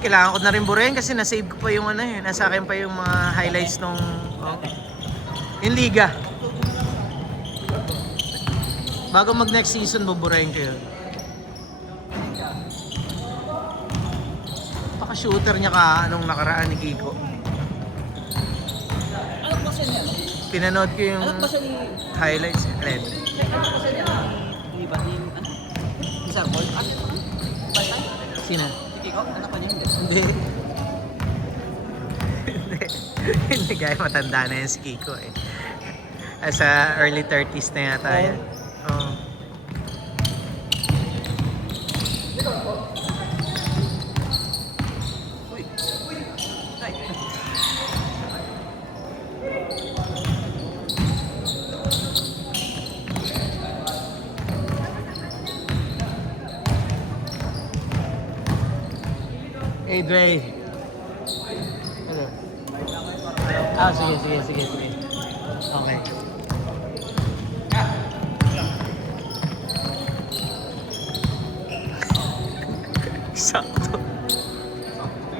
Kailangan ko na rin burahin kasi nasave ko pa yung ano eh. Nasa akin pa yung mga highlights nung yung liga. Bago mag next season, buburahin ko yun. Paka-shooter niya ka nung nakaraan ni Kiko. Ano ba siya niya? Pinanood ko yung Ano ba siya ni... highlights. Alin? Ano ba siya niya? Di ba? Ni... Ano? Isang ball? Ano ba? Bantay? Sino? Si Kiko? Ano pa niya? Hindi. Hindi. Hindi kaya matanda na yan si Kiko eh. Sa early 30s na yata yan. Oo. Uy! Ay! Hey Dre. Ano? Ah, sige. Okay. Sakto.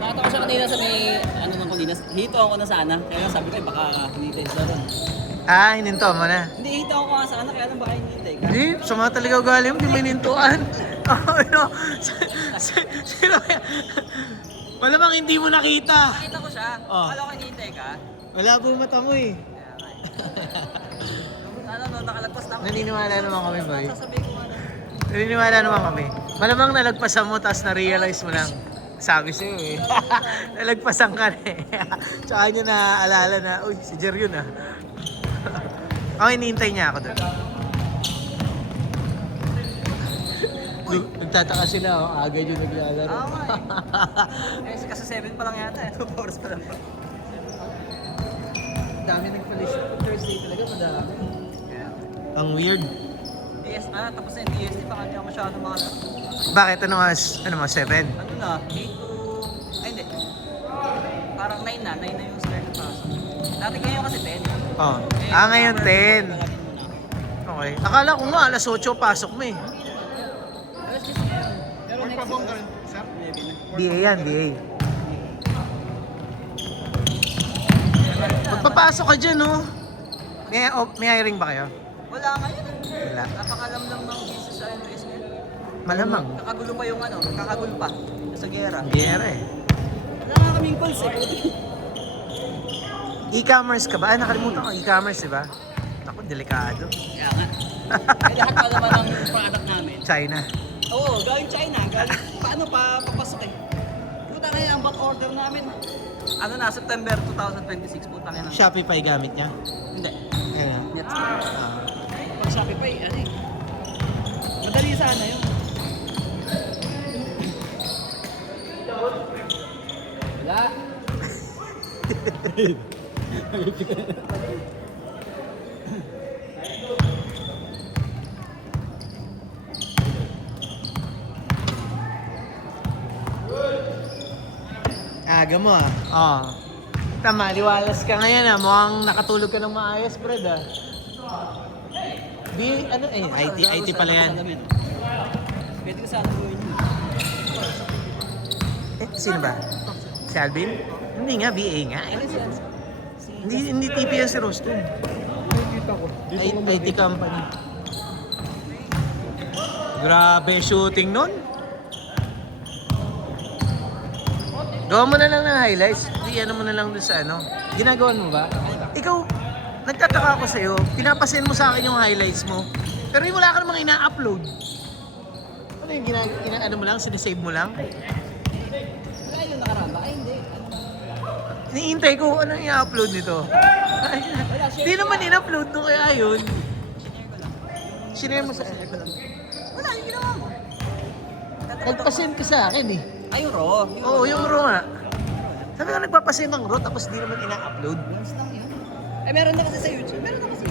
Nakita ko siya kanina sa may... Ano nang kanina? Hito ako na sana. Kaya sabi ko baka hinintay siya doon. Ah, hininto mo na. Hindi, hito ako nga sana. Kaya lang baka hinintay ka. Hindi, sama talaga ugali mo, di mo hinintuan. Ano? Sino kaya? Malamang hindi mo nakita. Nakita ko siya. Oh. Akala ko hinintay ka. Wala po mata mo eh. Kaya nga eh. Ano, nakalagpas na ako. Naniniwala naman kami, boy. Sasabihin ko nga na. Naniniwala naman kami. Malamang nalagpasan mo, tapos na-realize mo lang. Sabi sa'yo eh. Nalagpasan ka na eh. Tsaka niya naaalala na, uy, si Jer yun ah. Ako, hinihintay niya ako doon. Nagtataka sila, oh. Agad yung naglalaro. Oo nga eh. Kasi 7 pa lang yata eh. 2 hours pa lang pa. Dami nag-finish. Thursday talaga, madami. Kaya. Ang weird. DS na, tapos na yung DSD pa kanya masyado mga Bakit? Ano mo, 7? ano na, 8 to... Ay hindi. Parang 9 na yung start ng pasok. Dati ngayon kasi 10. Oh. Ah, ngayon 10. Okay. Akala ko nga, alas 8 pasok mo eh. Alas 10 ngayon. Pero next week, sir? BA yan, BA. Magpapasok ka dyan, no? May hiring ba kayo? Wala ngayon eh. Wala. Napakalamlam ng business sa NBS ngayon. Malamang. Kakagulo pa yung ano, kakagulo pa. Sa gera. Gera eh. Wala nga kaming calls eh. E-commerce ka ba? Ah, nakalimutan ko. E-commerce, di ba? Ako, delikado. Kaya nga. Eh, lahat pa naman ang product namin. China. Oo, galing China. Paano papasok eh? Puta ngayon, ang back order namin. Ano na, September 2026, puta ngayon. Shopify gamit niya. Hindi. Ayan. Nets. Ah. Pag Shopify, ano eh. Madali sana yun. Wala. Aga mo ah. Oo. Tama, liwalas ka ngayon ah. Mukhang nakatulog ka ng maayos, Fred ah. IT pala yan. Pwede ko sana gawin yun. Sino ba? Si Alvin? Hindi nga, BA nga. Ano siya? Hindi TP yan si Roston. IT company. Grabe shooting nun. Gawa mo na lang ng highlights. Hindi ano mo na lang dun sa ano. Ginagawan mo ba? Ikaw, nagtataka ako sa'yo. Pinapasend mo sa akin yung highlights mo. Pero wala ka namang ina-upload. Ano yung ano mo lang? Sinisave mo lang? Wala yung nakaramba. Ay, hindi. Iniintay ko ano yung i-upload nito. Hindi naman in-upload nung kaya yun. Sinare mo sa... Wala, yung ginawa mo. Nagpasend ka sa akin eh. Ay, yung raw. Oo, yung raw nga. Sabi ko nagpapasend ng raw tapos di naman ina-upload. Once lang yun. Eh, meron na kasi sa YouTube. Meron na kasi.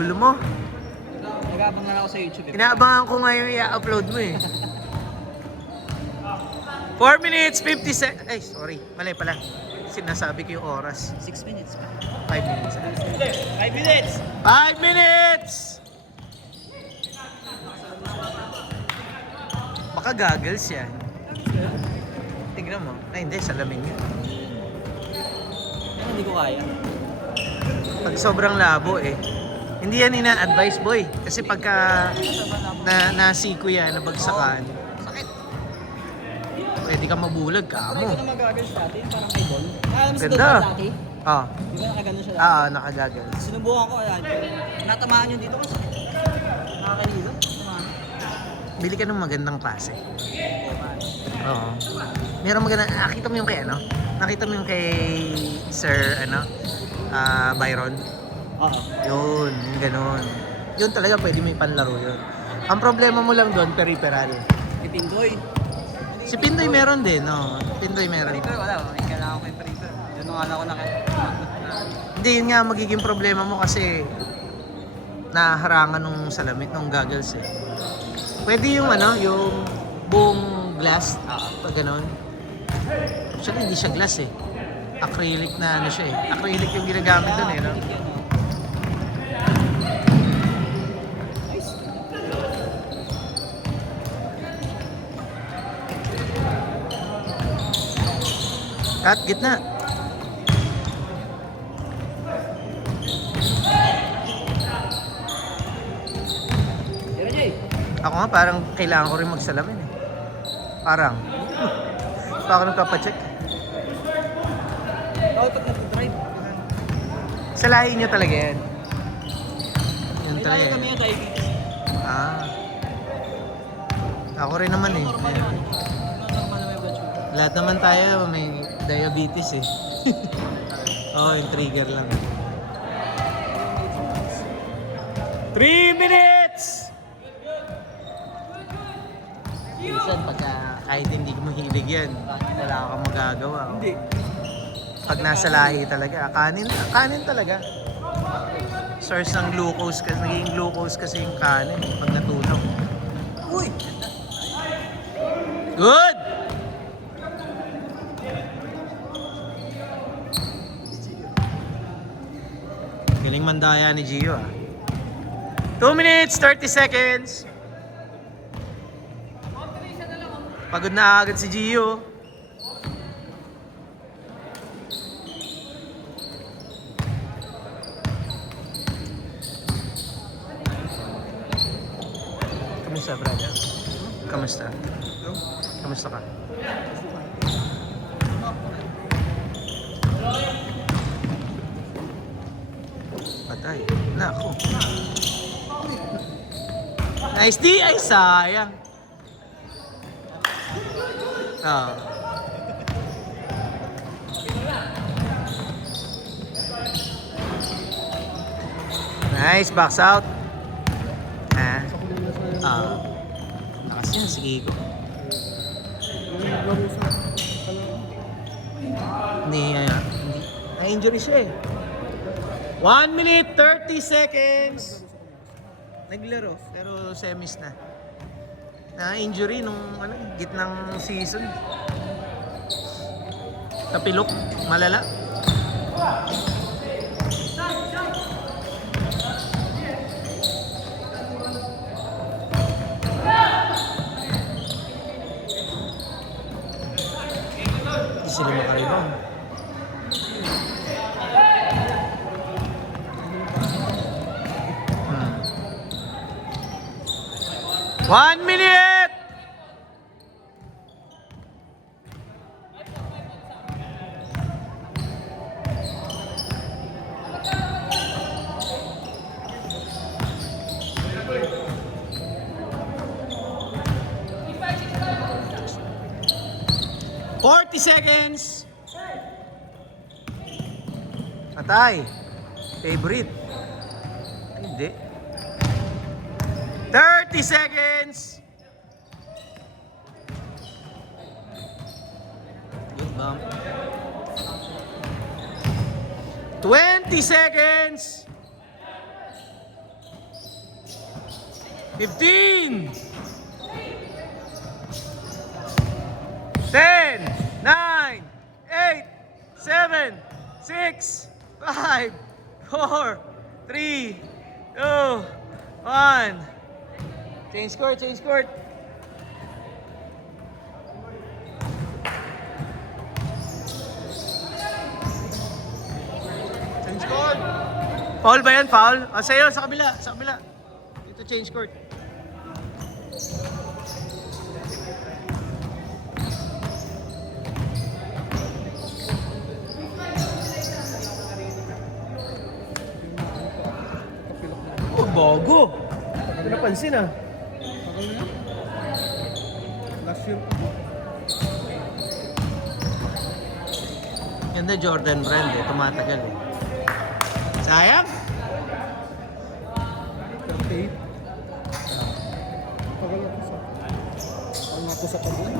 Gulo mo. Nag-aabang na ako sa YouTube. Inaabangan ko nga yung i-upload mo eh. 4 minutes, 50 seconds. Ay, sorry. Mali pala. Sinasabi ko yung oras. 6 minutes. 5 minutes. 5 minutes! 5 minutes! Baka goggles yan. tignan mo. Ay, hindi. Salamin yun. Hindi ko kaya. Pag sobrang labo eh. Hindi yan ina-advise, boy. Kasi pagka nasiko yan, nabagsakan, Sakit. pwede ka mabulag ka Try ko mo. na mag-goggles dati, parang kay Don. Alam mo si Don Ganda. dati? Ah, Di ba nakaganon siya dati? nakagagal. Sinubukan ko, ayan. Natamaan yun dito kasi. Nakakahilo. Bili ka ng magandang klase. Oo. Meron magandang, nakita mo yung kay ano? Nakita mo yung kay Sir, Byron? Oo. Yun, yung ganun. Yun talaga pwede may panlaro yun. Ang problema mo lang doon, peripheral. Si Pindoy. Si Pindoy meron din, no? Pindoy meron. Perifer, wala. Kailangan ko yung perifer. Yun ang alam ko na kayo. Hindi, yun nga magiging problema mo kasi naharangan nung salamin, nung goggles eh. Pwede yung yung buong glass, pag ganun. Actually, hindi siya glass eh. Acrylic na siya eh. Acrylic yung ginagamit doon eh, no? Cut, gitna. Pero Jay, Ako nga parang kailangan ko rin magsalamin eh. Parang. Pa ako nagpapacheck. bawal pag nag-drive. Salahin nyo talaga yan. Yun May talaga tayo kami eh. yung diabetes. Ah. Ako rin naman eh. Normal naman. Normal naman yung blood sugar. Lahat naman tayo may diabetes eh. Oo, yung trigger lang. 3 minutes! Minsan pagka kahit hindi mo mahilig yan, wala kang magagawa. Oh. Hindi. Pag nasa lahi talaga, kanin talaga. Source ng glucose kasi, naging glucose kasi yung kanin pag natulog. Uy! Good! Galing mandaya ni Gio ah. 2 minutes, 30 seconds. Pagod na agad si Gio. Kamusta, brother? Kamusta? Kamusta ka? Patay. Nako. Nice D! Ay, sayang. Ah. Nice, box out. Lakas yan, sige ko. Hindi. Na-injury siya eh. 1 minute, 30 seconds. Naglaro, pero semis na. Na-injury nung gitnang season. Sa pilok, malala. Hindi sila makaribang. One minute! Forty seconds. Patay. Favorite. Ay, hindi. 30 seconds. Good bump. 20 seconds. 15. 10, 9, 8, 7, 6, 5, 4, 3, 2, 1. Change court, change court. Foul ba yan? Foul? O sa'yo, sa kabila. Sa kabila. Dito change court. Oh, bago. Hindi napansin ah. Tagal na yan. Last year pa. Ganda Jordan brand eh. Tumatagal eh. Sayang. 38. Tagal ako sa... Ang ako sa tagal.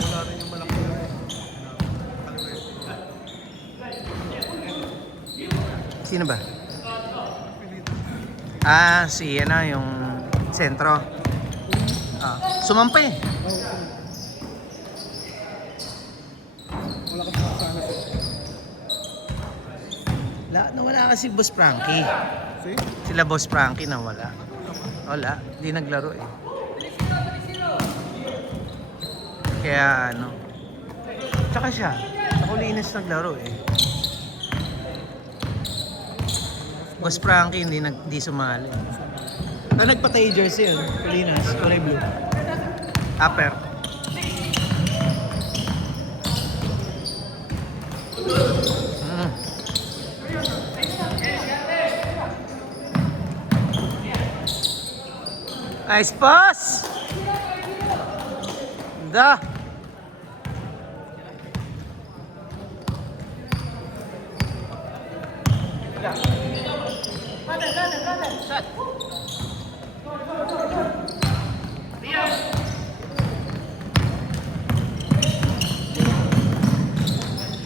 Wala rin yung malaki na Sino ba? Ah, si ano, yung sentro. Ah, sumampa eh. wala ka sa sana. Nawala kasi Boss Frankie. See? Sila Boss Frankie nawala. Wala, hindi naglaro eh. Kaya ano. Tsaka siya, sa Colinas naglaro eh. Boss Frankie hindi sumali. Ah, nagpatay jersey yun. Colinas, kulay blue. Upper. Mm. Nice pass! Ganda!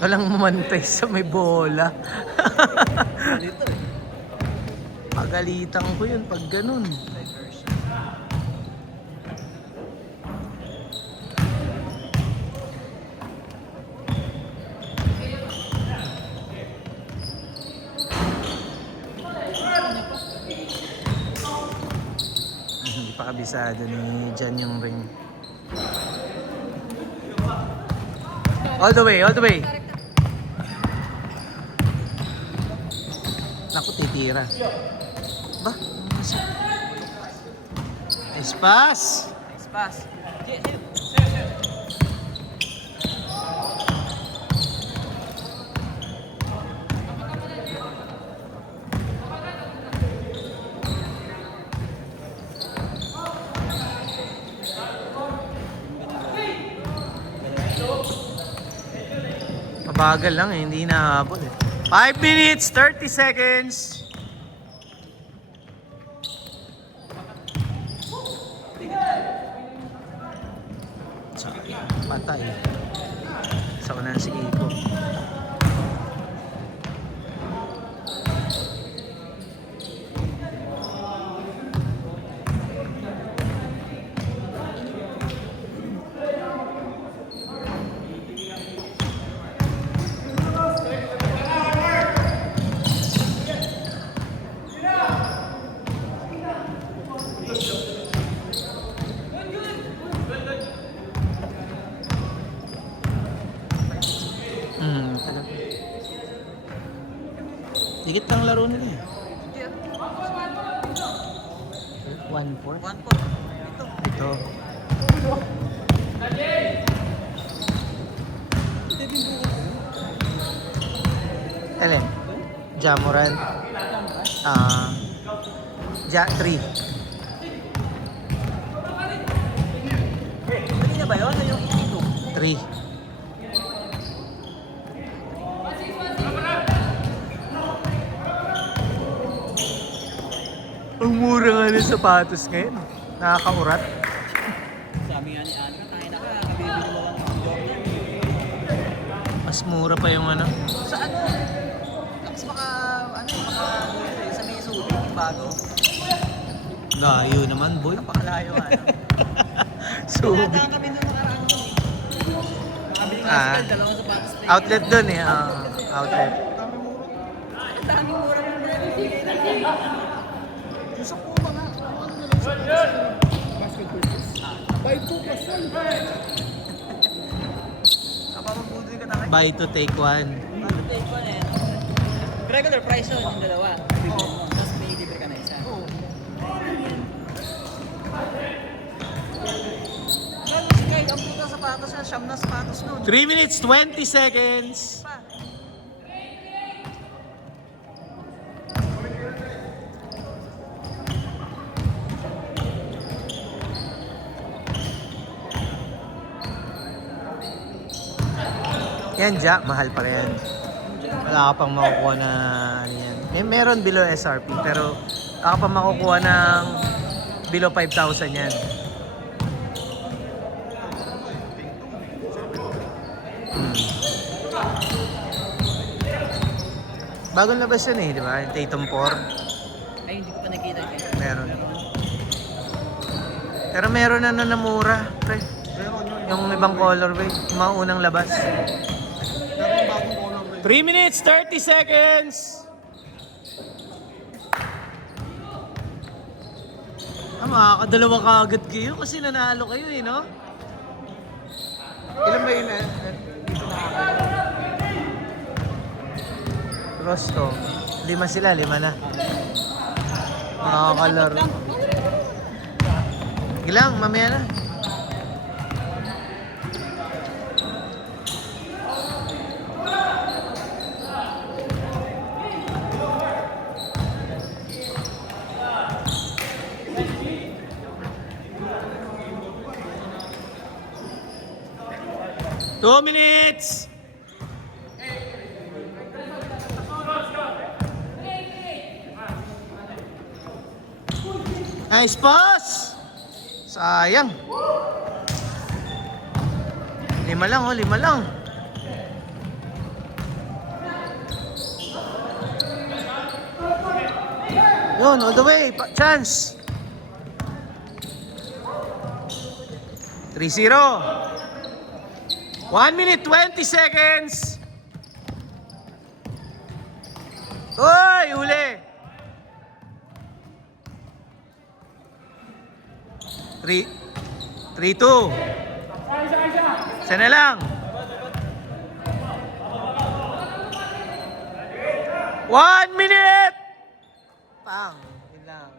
Walang mamantay sa may bola. Pagalitan ko yun pag ganun. Hindi pa kabisado ni Jan yung ring. All the way, all the way. Naku, titira. Ba? Nice pass. Nice pass. Mabagal lang eh, hindi nahabol eh. 5 minutes, 30 seconds. Patay. Sa unan si Iko. Dikit lang laro nila eh. Hindi ah. 1-4. 1-4. Ito. Ito. Alin? Jamoran. Ja 3. Kanina ba yun? Ano yung ito? 3. Ang mura nga ng sapatos ngayon. Nakakaurat. Sabi nga ni Ana, tayo na ka, kabibili mo lang ng Jordan. Mas mura pa yung ano. Sa ano? Lakas baka, sa may sulit, yung bago. Layo naman, boy. Napakalayo ano. Subi. Nadaan kami nung nakaraan ko eh. Nakabili nga Ah. sila, dalawang sapatos na yun. Outlet dun eh. Outlet. Ang daming mura mo na bibigay na lang. Yung sa Puma nga, ano na lang sa basket purchase. Buy 2 plus 1. Kapapabudol ka tayo. Buy to take one. Ano take ko eh. Regular price yun, yung dalawa. Bibili mo. Tapos may libre ka na isa. Oo. Lalo si Kyle, ang puta sapatos na, siyam na sapatos nun. 3 minutes, 20 seconds. Pa. Yan, Ja. Mahal pa rin. Wala ka pang makukuha na ano yan. Meron below SRP, pero wala ka pang makukuha ng below 5,000 yan. Bagong labas yun eh, di ba? Yung Tatum 4. Ay, hindi ko pa nakita yun. Meron. Pero meron na namura, pre. Meron yun. Yung ibang colorway, yung mga unang labas. Meron yung bagong color rin. 3 minutes, 30 seconds! Makakadalawa ka agad kayo kasi nanalo kayo eh, no? Ilan ba yun eh? Dito na ako. Rosto. 5 sila, 5 na. Makakalaro. Sige lang, mamaya na. Two minutes! Nice pass! Sayang. 5 lang, 5 lang. Yun, all the way. Chance. 3-0. 1 minute, 20 seconds. Uy, huli. 3-2. Isa na lang. 1 minute. Pang, yun lang.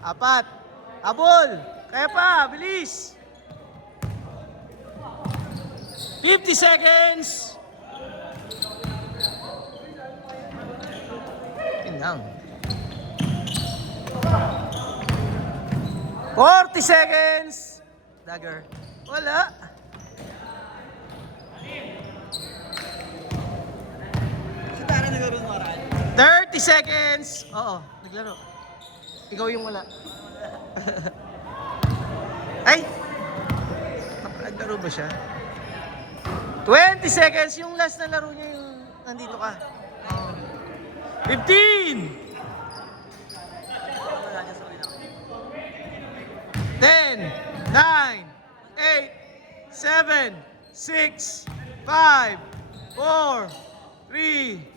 4. Habol. Kaya pa, bilis. 50 seconds. Yun lang. 40 seconds. Dagger. Wala. Si Tara naglaro ng maraan. 30 seconds. Oo, naglaro. Ikaw yung wala. Ay! Naglaro ba siya? 20 seconds. Yung last na laro niya yung nandito ka. 15! 10, 9, 8, 7, 6, 5, 4, 3,